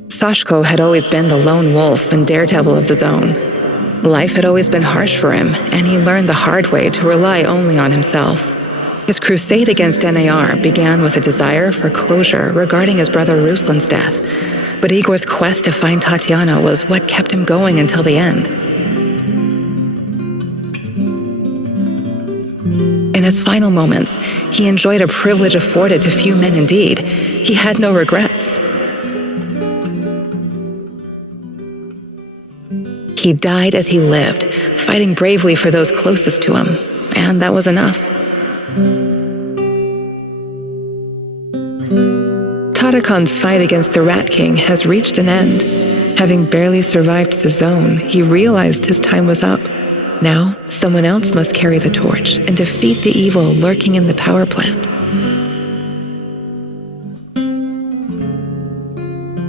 Sashko had always been the lone wolf and daredevil of the zone. Life had always been harsh for him, and he learned the hard way to rely only on himself. His crusade against NAR began with a desire for closure regarding his brother Ruslan's death, but Igor's quest to find Tatiana was what kept him going until the end. In his final moments, he enjoyed a privilege afforded to few men indeed. He had no regrets. He died as he lived, fighting bravely for those closest to him, and that was enough. Tatakon's fight against the Rat King has reached an end. Having barely survived the zone, he realized his time was up. Now, someone else must carry the torch and defeat the evil lurking in the power plant.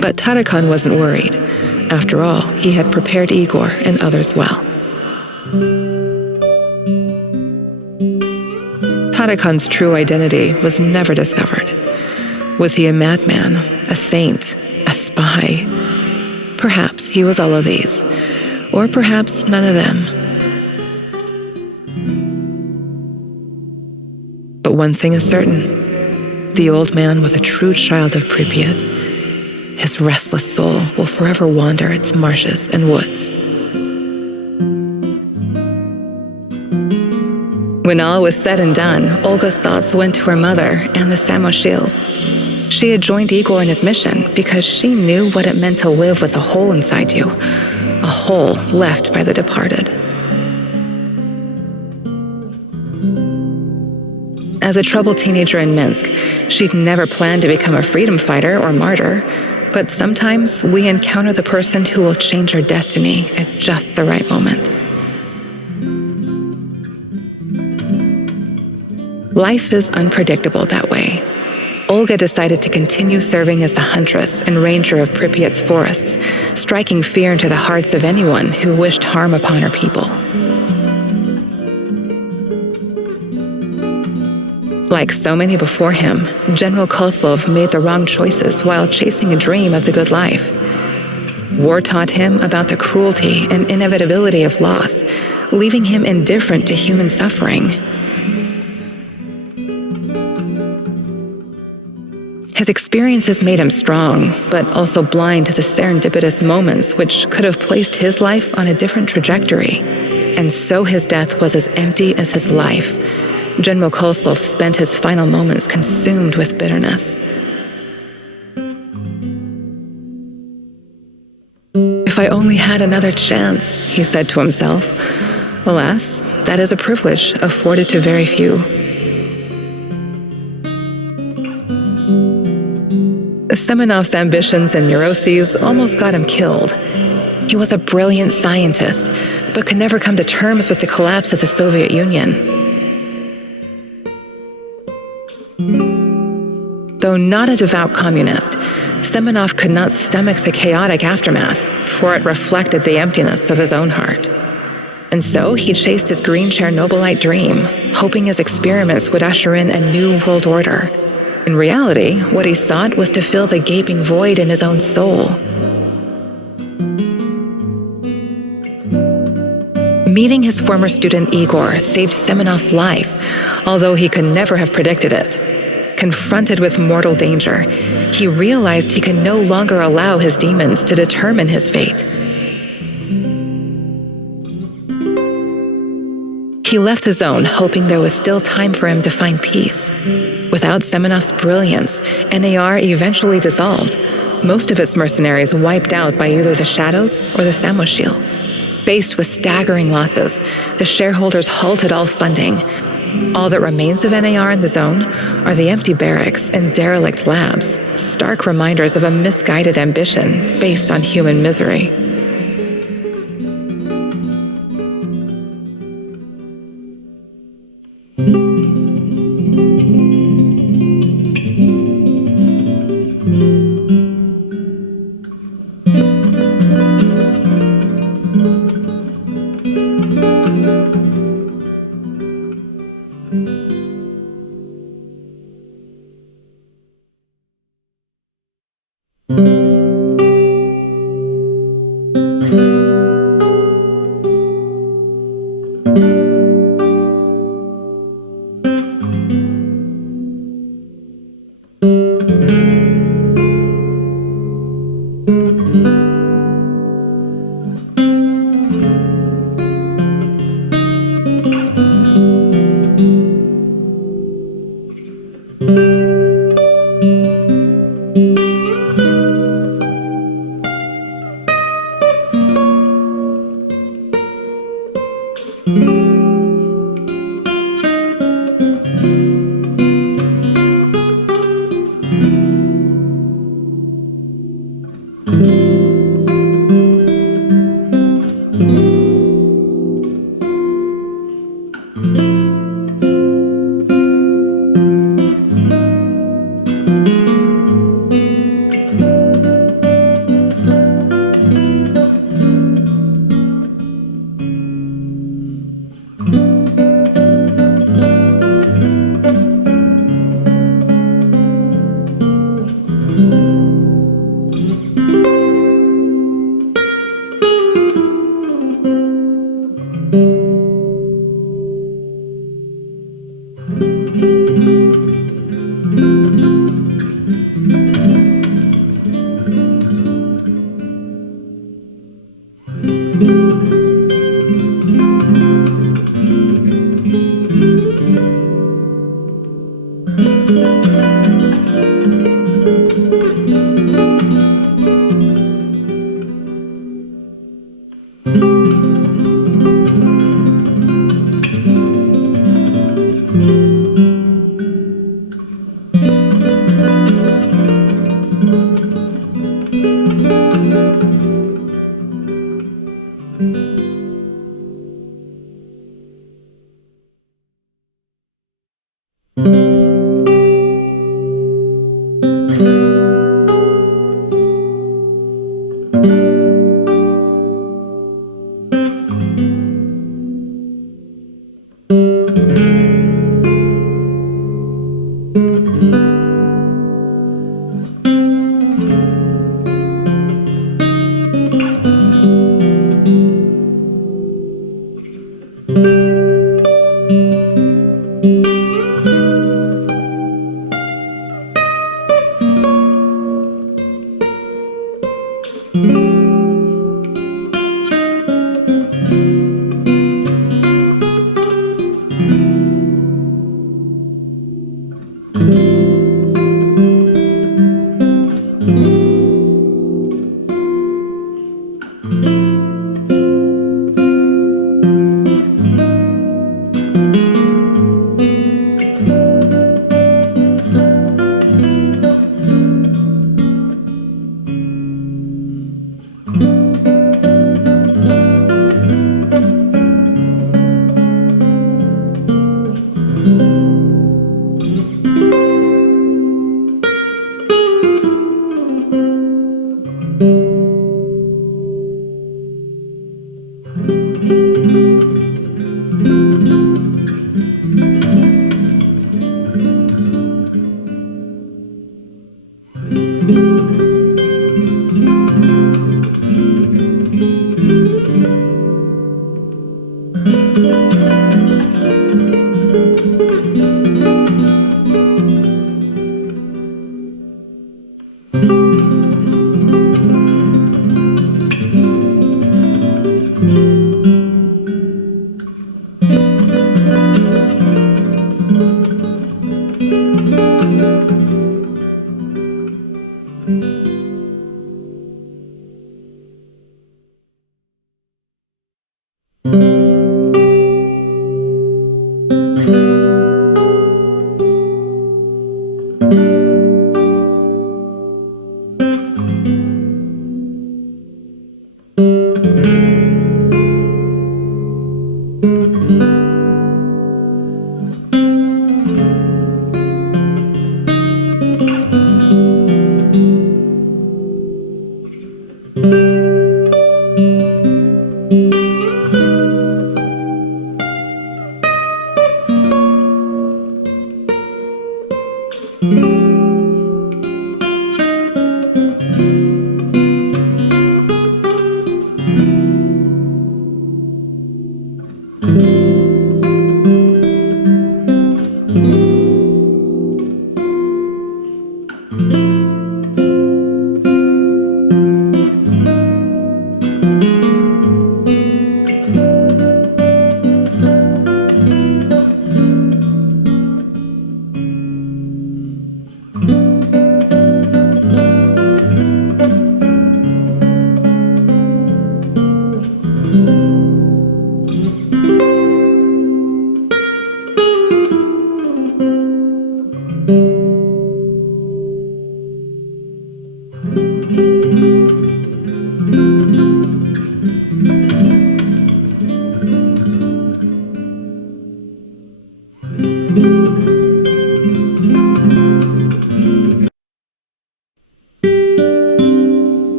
But Tatakon wasn't worried. After all, he had prepared Igor and others well. Tatakon's true identity was never discovered. Was he a madman, a saint, a spy? Perhaps he was all of these, or perhaps none of them. But one thing is certain. The old man was a true child of Pripyat. His restless soul will forever wander its marshes and woods. When all was said and done, Olga's thoughts went to her mother and the Samoshils. She had joined Igor in his mission because she knew what it meant to live with a hole inside you, a hole left by the departed. As a troubled teenager in Minsk, she'd never planned to become a freedom fighter or martyr, but sometimes we encounter the person who will change our destiny at just the right moment. Life is unpredictable that way. Olga decided to continue serving as the huntress and ranger of Pripyat's forests, striking fear into the hearts of anyone who wished harm upon her people. Like so many before him, General Kozlov made the wrong choices while chasing a dream of the good life. War taught him about the cruelty and inevitability of loss, leaving him indifferent to human suffering. His experiences made him strong, but also blind to the serendipitous moments which could have placed his life on a different trajectory. And so his death was as empty as his life. General Kozlov spent his final moments consumed with bitterness. If I only had another chance, he said to himself. Alas, that is a privilege afforded to very few. Semenov's ambitions and neuroses almost got him killed. He was a brilliant scientist, but could never come to terms with the collapse of the Soviet Union. Though not a devout communist, Semenov could not stomach the chaotic aftermath, for it reflected the emptiness of his own heart. And so he chased his green Chernobylite dream, hoping his experiments would usher in a new world order. In reality, what he sought was to fill the gaping void in his own soul. Meeting his former student Igor saved Semenov's life, although he could never have predicted it. Confronted with mortal danger, he realized he could no longer allow his demons to determine his fate. He left the zone, hoping there was still time for him to find peace. Without Semenov's brilliance, NAR eventually dissolved, most of its mercenaries wiped out by either the Shadows or the Samoshils. Faced with staggering losses, the shareholders halted all funding. All that remains of NAR in the zone are the empty barracks and derelict labs, stark reminders of a misguided ambition based on human misery.